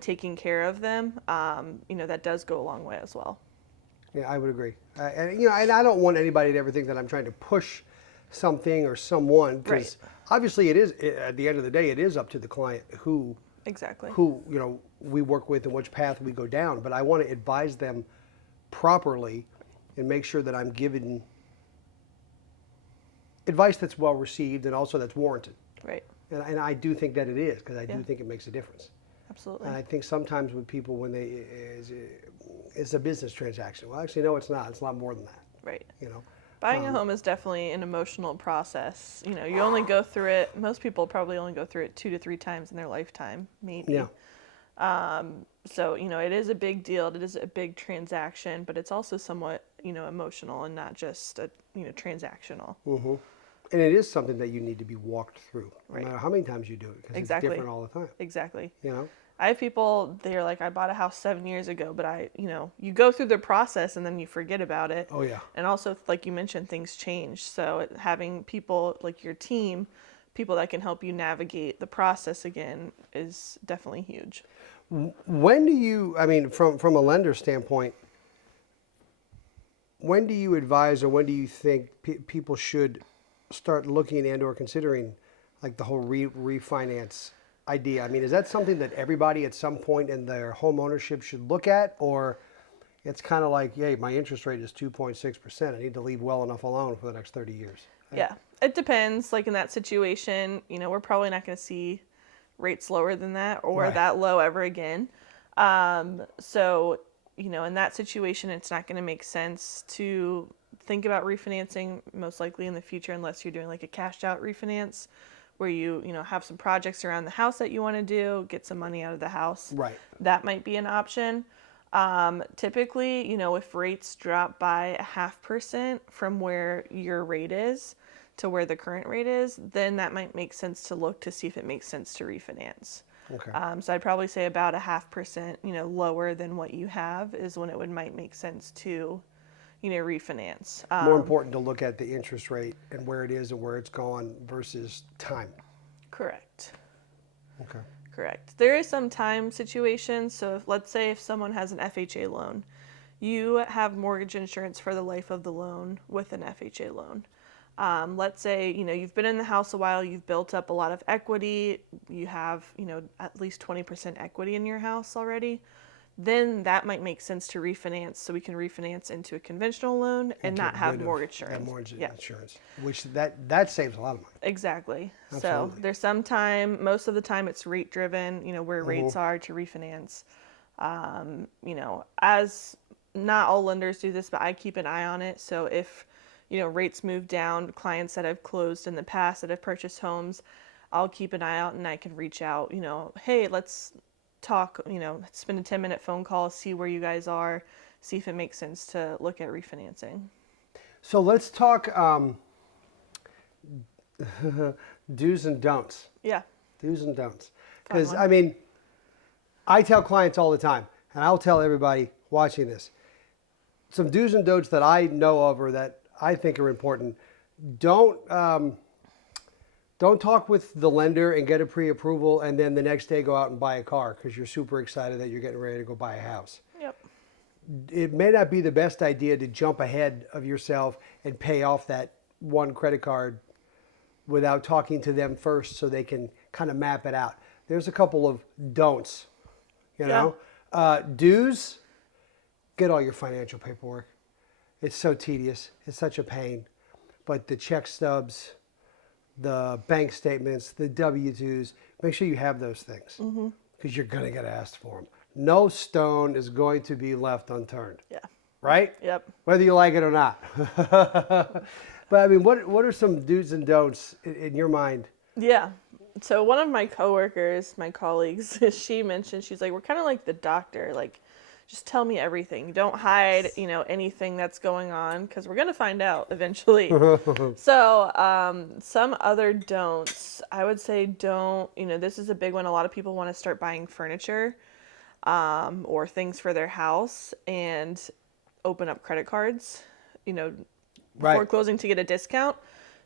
taking care of them. That does go a long way as well. Yeah, I would agree. And I don't want anybody to ever think that I'm trying to push something or someone, because obviously it is, at the end of the day, it is up to the client who we work with and which path we go down. But I want to advise them properly and make sure that I'm giving advice that's well received and also that's warranted. Right. And I do think that it is, because I do think it makes a difference. Absolutely. And I think sometimes with people, when it's a business transaction. Well, actually, no, it's not. It's a lot more than that. Right. Buying a home is definitely an emotional process. You only go through it, most people probably only go through it 2 to 3 times in their lifetime, maybe. Yeah. So, it is a big deal. It is a big transaction, but it's also somewhat, emotional and not just transactional. Mm-hmm. And it is something that you need to be walked through, no Right. matter how many times you do it, because it's different all the time. Exactly. I have people, they're like, I bought a house 7 years ago, but you go through the process and then you forget about it. Oh, yeah. And also, like you mentioned, things change. So having people like your team, people that can help you navigate the process again, is definitely huge. When do you, I mean, from a lender standpoint, when do you advise, or when do you think people should start looking and or considering like the whole refinance idea? I mean, is that something that everybody at some point in their home ownership should look at, or it's kind of like, hey, my interest rate is 2.6%. I need to leave well enough alone for the next 30 years? Yeah, it depends. Like in that situation, we're probably not going to see rates lower than that or that low ever again. So, in that situation, it's not going to make sense to think about refinancing most likely in the future, unless you're doing like a cashed out refinance where you have some projects around the house that you want to do, get some money out of the house. Right. That might be an option. Typically, if rates drop by 0.5% from where your rate is to where the current rate is, then that might make sense to look to see if it makes sense to refinance. Okay. So I'd probably say about 0.5%, lower than what you have is when it might make sense to, refinance. More important to look at the interest rate and where it is and where it's gone versus time. Correct. Okay. Correct. There is some time situations. So let's say if someone has an FHA loan, you have mortgage insurance for the life of the loan with an FHA loan. Let's say, you've been in the house a while, you've built up a lot of equity, you have, at least 20% equity in your house already, then that might make sense to refinance, so we can refinance into a conventional loan and not have mortgage insurance. Mortgage insurance, which that saves a lot of money. Exactly. Absolutely. So there's some time, most of the time it's rate driven, where rates are to refinance. As not all lenders do this, but I keep an eye on it. So if rates move down, clients that I've closed in the past that have purchased homes, I'll keep an eye out and I can reach out, hey, let's talk, spend a 10-minute phone call, see where you guys are, see if it makes sense to look at refinancing. So let's talk do's and don'ts. Yeah. Do's and don'ts. Fun Because, one. I mean, I tell clients all the time, and I'll tell everybody watching this, some do's and don'ts that I know of or that I think are important. Don't talk with the lender and get a pre-approval and then the next day go out and buy a car because you're super excited that you're getting ready to go buy a house. Yep. It may not be the best idea to jump ahead of yourself and pay off that one credit card without talking to them first so they can kind of map it out. There's a couple of don'ts, you know. Do's, get all your financial paperwork. It's so tedious. It's such a pain. But the check stubs, the bank statements, the W-2s, make sure you have those things because you're going to get asked for them. No stone is going to be left unturned. Yeah. Right? Yep. Whether you like it or not. But I mean, what are some do's and don'ts in your mind? Yeah. So one of my coworkers, my colleagues, she mentioned, she's like, we're kind of like the doctor, like, just tell me everything. Don't hide, anything that's going on because we're going to find out eventually. So some other don'ts, I would say don't, this is a big one. A lot of people want to start buying furniture or things for their house and open up credit cards, before closing to get a discount.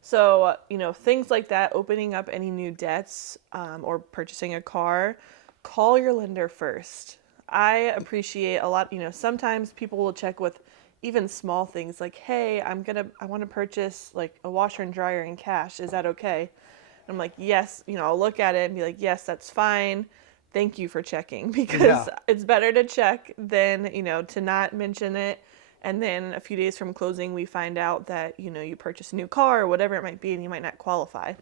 So, things like that, opening up any new debts or purchasing a car, call your lender first. I appreciate a lot, sometimes people will check with even small things like, hey, I want to purchase like a washer and dryer in cash. Is that okay? And I'm like, yes, I'll look at it and be like, yes, that's fine. Thank you for checking because it's better to check than, to not mention it. And then a few days from closing, we find out that, you purchase a new car or whatever it might be, and you might not qualify.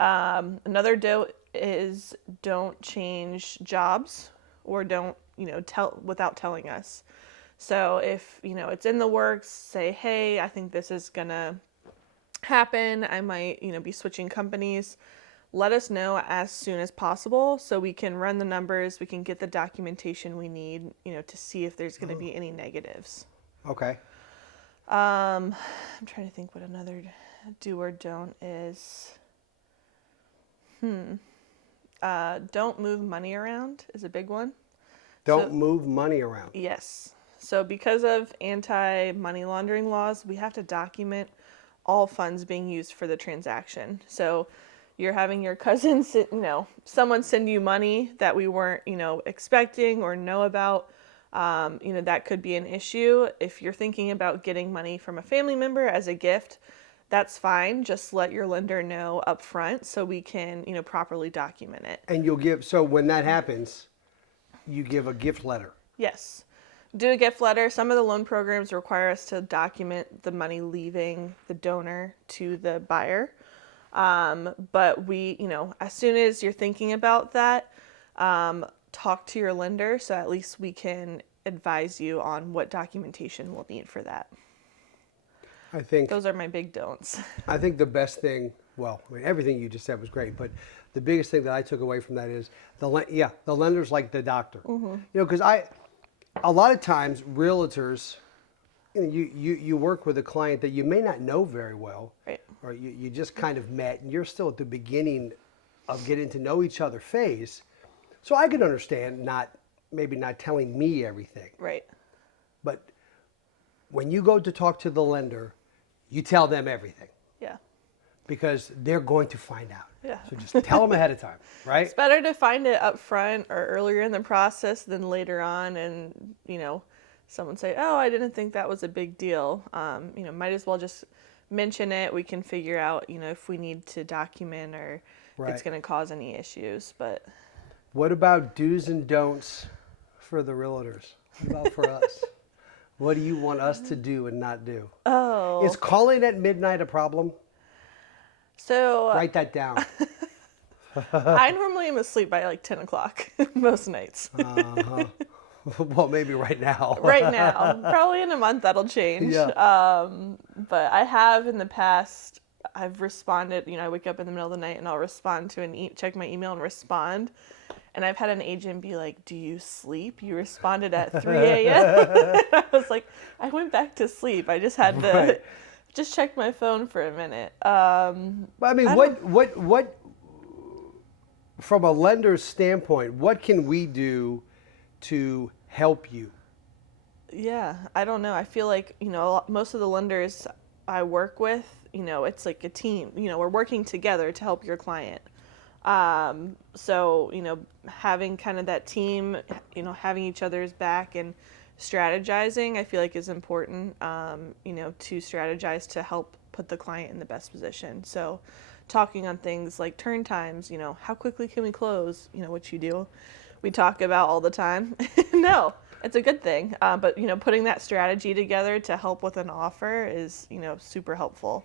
Another don't is don't change jobs or don't, tell without telling us. So if, it's in the works, say, hey, I think this is going to happen. I might, be switching companies. Let us know as soon as possible so we can run the numbers. We can get the documentation we need, to see if there's going to be any negatives. Okay. I'm trying to think what another do or don't is. Don't move money around is a big one. Don't move money around. Yes. So because of anti-money laundering laws, we have to document all funds being used for the transaction. So you're having your cousin, someone send you money that we weren't, expecting or know about. That could be an issue. If you're thinking about getting money from a family member as a gift, that's fine. Just let your lender know up front so we can, properly document it. And so when that happens, you give a gift letter. Yes. Do a gift letter. Some of the loan programs require us to document the money leaving the donor to the buyer. But we, as soon as you're thinking about that, talk to your lender so at least we can advise you on what documentation we'll need for that. I think those are my big don'ts. I think the best thing, everything you just said was great, but the biggest thing that I took away from that is the lender's like the doctor. Because a lot of times realtors, you work with a client that you may not know very well, right, or you just kind of met and you're still at the beginning of getting to know each other phase. So I can understand maybe not telling me everything. Right. But when you go to talk to the lender, you tell them everything. Yeah. Because they're going to find out. Yeah. So just tell them ahead of time, right? It's better to find it up front or earlier in the process than later on and, someone say, oh, I didn't think that was a big deal. Might as well just mention it. We can figure out, if we need to document or if it's going to cause any issues. But what about do's and don'ts for the realtors? What about for us? What do you want us to do and not do? Oh. Is calling at midnight a problem? So write that down. I normally am asleep by like 10 o'clock most nights. Well, maybe right now. Right now. Probably in a month that'll change. Yeah. But I have in the past I've responded, I wake up in the middle of the night and I'll respond to check my email and respond. And I've had an agent be like, "Do you sleep? You responded at 3 a.m." I was like, I went back to sleep. I just had to Right. just check my phone for a minute. But I mean, what, from a lender's standpoint, what can we do to help you? Yeah, I don't know. I feel like, most of the lenders I work with, it's like a team. We're working together to help your client. So, having kind of that team, having each other's back and strategizing, I feel like is important, to strategize to help put the client in the best position. So talking on things like turn times, how quickly can we close, which you do, we talk about all the time. No, it's a good thing. But, putting that strategy together to help with an offer is, super helpful.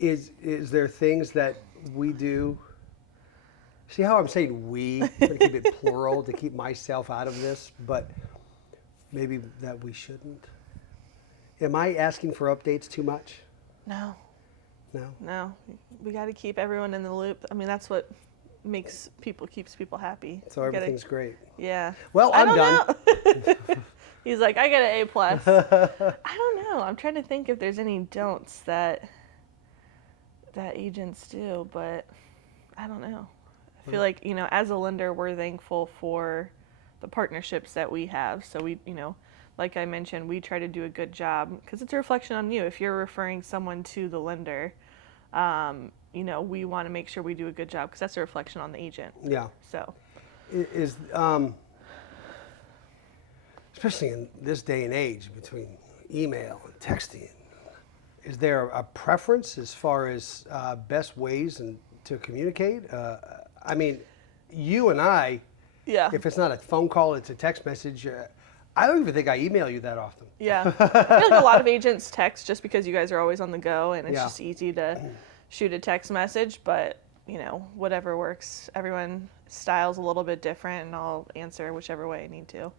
Is there things that we do? See how I'm saying we? I'm going to keep it plural to keep myself out of this, but maybe that we shouldn't. Am I asking for updates too much? No. No. We got to keep everyone in the loop. I mean, that's what keeps people happy. So everything's great. Yeah. Well, I'm done. He's like, I got an A+. I don't know. I'm trying to think if there's any don'ts that agents do, but I don't know. I feel like, as a lender, we're thankful for the partnerships that we have. So we, like I mentioned, we try to do a good job because it's a reflection on you. If you're referring someone to the lender, we want to make sure we do a good job because that's a reflection on the agent. Yeah. So Is especially in this day and age between email and texting, is there a preference as far as best ways to communicate? I mean, you and I, yeah. if it's not a phone call, it's a text message. I don't even think I email you that often. Yeah. I feel like a lot of agents text just because you guys are always on the go and it's just easy to shoot a text message, but whatever works. Everyone style's a little bit different and I'll answer whichever way I need to.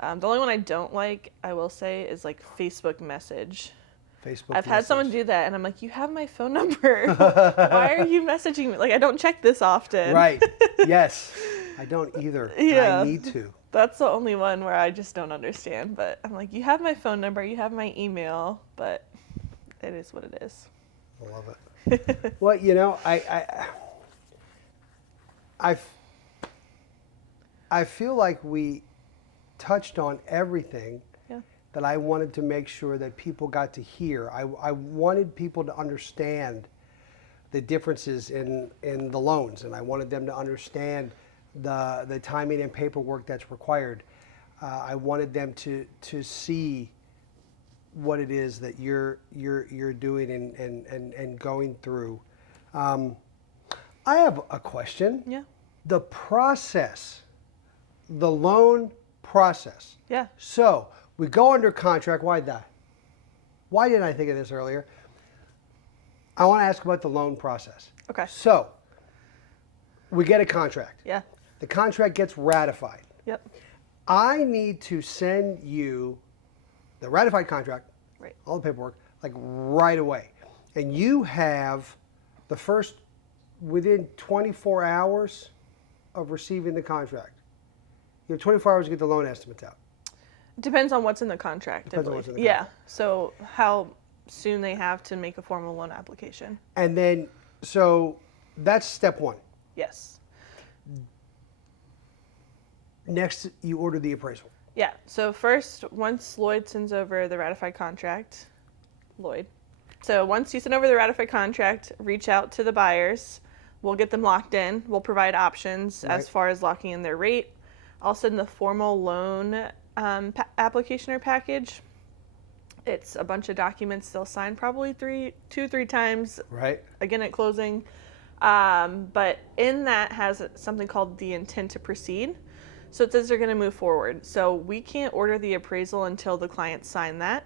The only one I don't like, I will say, is like Facebook message. I've had someone do that and I'm like, you have my phone number. Why are you messaging me? Like, I don't check this often. Right. Yes. I don't either. Yeah. I need to. That's the only one where I just don't understand. But I'm like, you have my phone number, you have my email, but it is what it is. I love it. Well, I feel like we touched on everything that I wanted to make sure that people got to hear. I wanted people to understand the differences in the loans, and I wanted them to understand the timing and paperwork that's required. I wanted them to see what it is that you're doing and going through. I have a question. Yeah. The process, the loan process. Yeah. So we go under contract. Why that? Why didn't I think of this earlier? I want to ask about the loan process. Okay. So we get a contract. Yeah. The contract gets ratified. Yep. I need to send you the ratified contract, Right. all the paperwork, like right away. And you have the first, within 24 hours of receiving the contract. You have 24 hours to get the loan estimates out. Depends on what's in the contract. Depends on what's in the Yeah. contract. So how soon they have to make a formal loan application. And then, so that's step one. Yes. Next, you order the appraisal. Yeah. So first, once Lloyd sends over the ratified contract, So once you send over the ratified contract, reach out to the buyers. We'll get them locked in. We'll provide options as far as locking in their rate. I'll send the formal loan application or package. It's a bunch of documents they'll sign probably 2-3 times. Right. Again at closing. But in that has something called the intent to proceed. So it says they're going to move forward. So we can't order the appraisal until the clients sign that.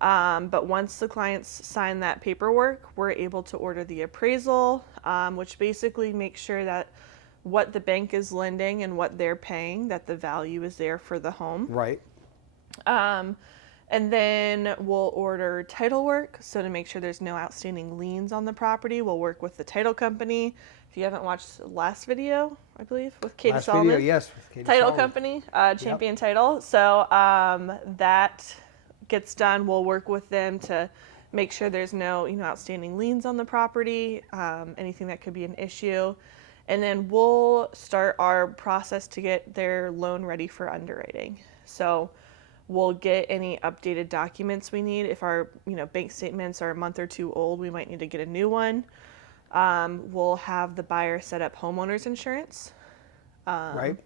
But once the clients sign that paperwork, we're able to order the appraisal, which basically makes sure that what the bank is lending and what they're paying, that the value is there for the home. Right. And then we'll order title work. So to make sure there's no outstanding liens on the property, we'll work with the title company. If you haven't watched the last video, I believe, with Katie Last Solomon. video, yes, with Katie Title Solomon. company, Champion Title. So that gets done. We'll work with them to make sure there's no, outstanding liens on the property, anything that could be an issue. And then we'll start our process to get their loan ready for underwriting. So we'll get any updated documents we need. If our, bank statements are a month or two old, we might need to get a new one. We'll have the buyer set up homeowners insurance. Right.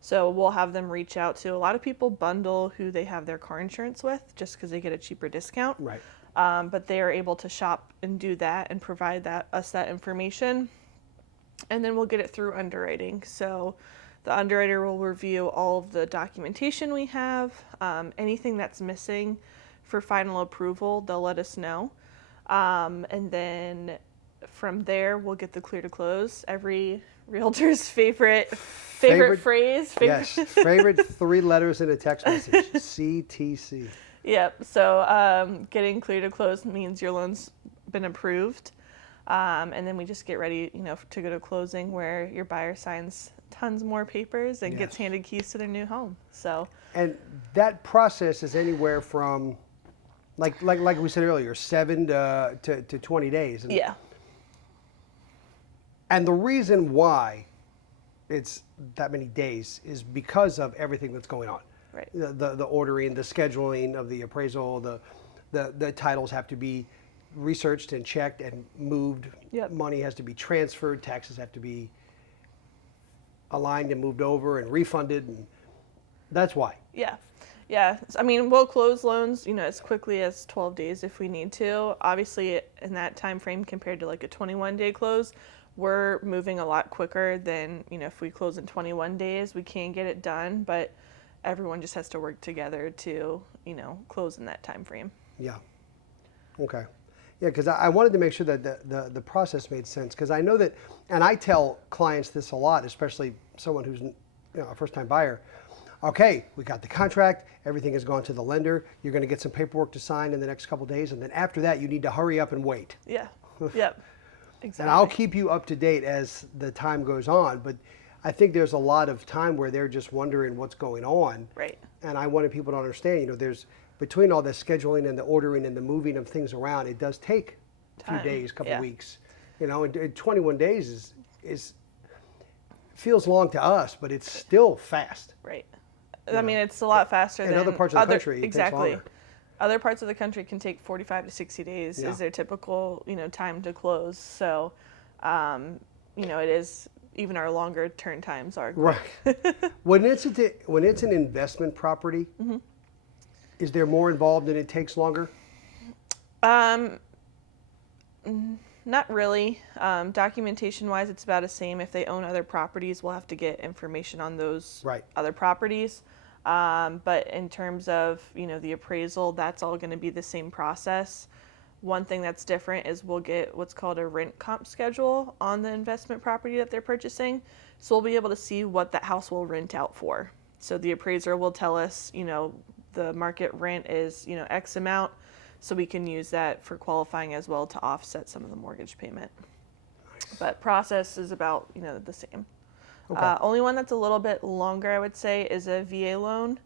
So we'll have them reach out to, a lot of people bundle who they have their car insurance with just because they get a cheaper discount. Right. But they are able to shop and do that and provide us that information. And then we'll get it through underwriting. So the underwriter will review all of the documentation we have, anything that's missing for final approval, they'll let us know. And then from there, we'll get the clear to close. Every realtor's favorite phrase. Yes, favorite 3 letters in a text message, CTC. Yep. So getting clear to close means your loan's been approved. And then we just get ready, to go to closing where your buyer signs tons more papers and gets handed keys to their new home. So. And that process is anywhere from, like we said earlier, 7 to 20 days. And, yeah. And the reason why it's that many days is because of everything that's going on. Right. The ordering, the scheduling of the appraisal, the titles have to be researched and checked and moved. Yep. Money has to be transferred. Taxes have to be aligned and moved over and refunded. And that's why. Yeah. Yeah. I mean, we'll close loans, as quickly as 12 days if we need to. Obviously, in that time frame compared to like a 21-day close, we're moving a lot quicker than, if we close in 21 days, we can get it done, but everyone just has to work together to, close in that time frame. Yeah. Okay. Yeah, because I wanted to make sure that the process made sense, because I know that, and I tell clients this a lot, especially someone who's a first-time buyer. Okay, we got the contract, everything has gone to the lender, you're going to get some paperwork to sign in the next couple days, and then after that you need to hurry up and wait. Yeah. Yep. Exactly. And I'll keep you up to date as the time goes on, but I think there's a lot of time where they're just wondering what's going on. Right. And I wanted people to understand, there's between all the scheduling and the ordering and the moving of things around, it does take a few days, couple weeks. And 21 days is feels long to us, but it's still fast. Right. I mean, it's a lot faster than other parts of the country. Exactly. It takes longer. Other parts of the country can take 45 to 60 days is their typical, time to close. So, it is, even our longer turn times are quick. Right. When it's an investment property, is there more involved and it takes longer? Not really. Documentation-wise, it's about the same. If they own other properties, we'll have to get information on those other properties. But in terms of, the appraisal, that's all going to be the same process. One thing that's different is we'll get what's called a rent comp schedule on the investment property that they're purchasing. So we'll be able to see what that house will rent out for. So the appraiser will tell us, the market rent is, X amount. So we can use that for qualifying as well to offset some of the mortgage payment. Nice. But process is about, the same. Okay. Only one that's a little bit longer, I would say, is a VA loan.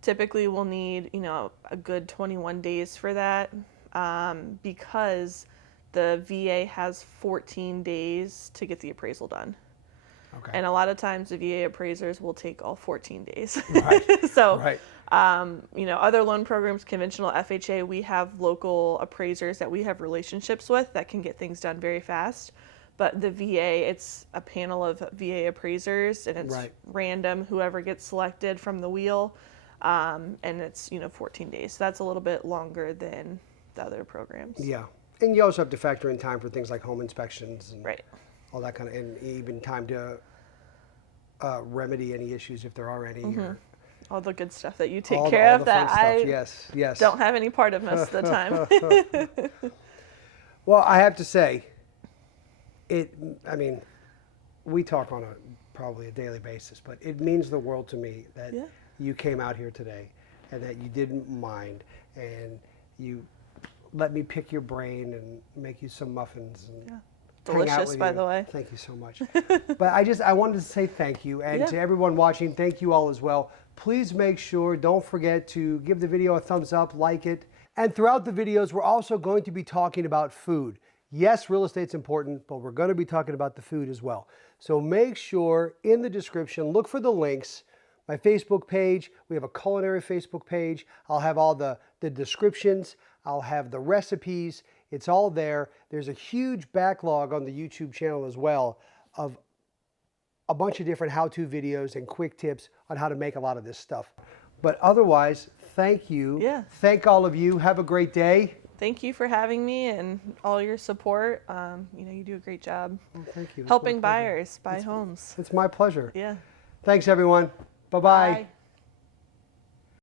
Typically, we'll need, a good 21 days for that because the VA has 14 days to get the appraisal done. Okay. And a lot of times the VA appraisers will take all 14 days. Right. So, right. Other loan programs, conventional FHA, we have local appraisers that we have relationships with that can get things done very fast. But the VA, it's a panel of VA appraisers, and it's random, whoever gets selected from the wheel, and it's 14 days. So that's a little bit longer than the other programs. Yeah, and you also have to factor in time for things like home inspections and all that kind of, and even time to remedy any issues if there are any. Or all the good stuff that you take care of that I don't have any part of most of the time. Well, I have to say, we talk on probably a daily basis, but it means the world to me that you came out here today, and that you didn't mind, and you let me pick your brain and make you some muffins. And Yeah. hang out Delicious, with by you. the way. Thank you so much. But I wanted to say thank you, and to everyone watching, thank you all as well. Please make sure, don't forget to give the video a thumbs up, like it. And throughout the videos, we're also going to be talking about food. Yes, real estate's important, but we're going to be talking about the food as well. So make sure in the description, look for the links. My Facebook page, we have a culinary Facebook page. I'll have all the descriptions. I'll have the recipes. It's all there. There's a huge backlog on the YouTube channel as well of a bunch of different how-to videos and quick tips on how to make a lot of this stuff. But otherwise, thank you. Yeah. Thank all of you. Have a great day. Thank you for having me and all your support. You know, you do a great job Thank you. helping buyers buy homes. It's my pleasure. Yeah. Thanks, everyone. Bye-bye. Bye.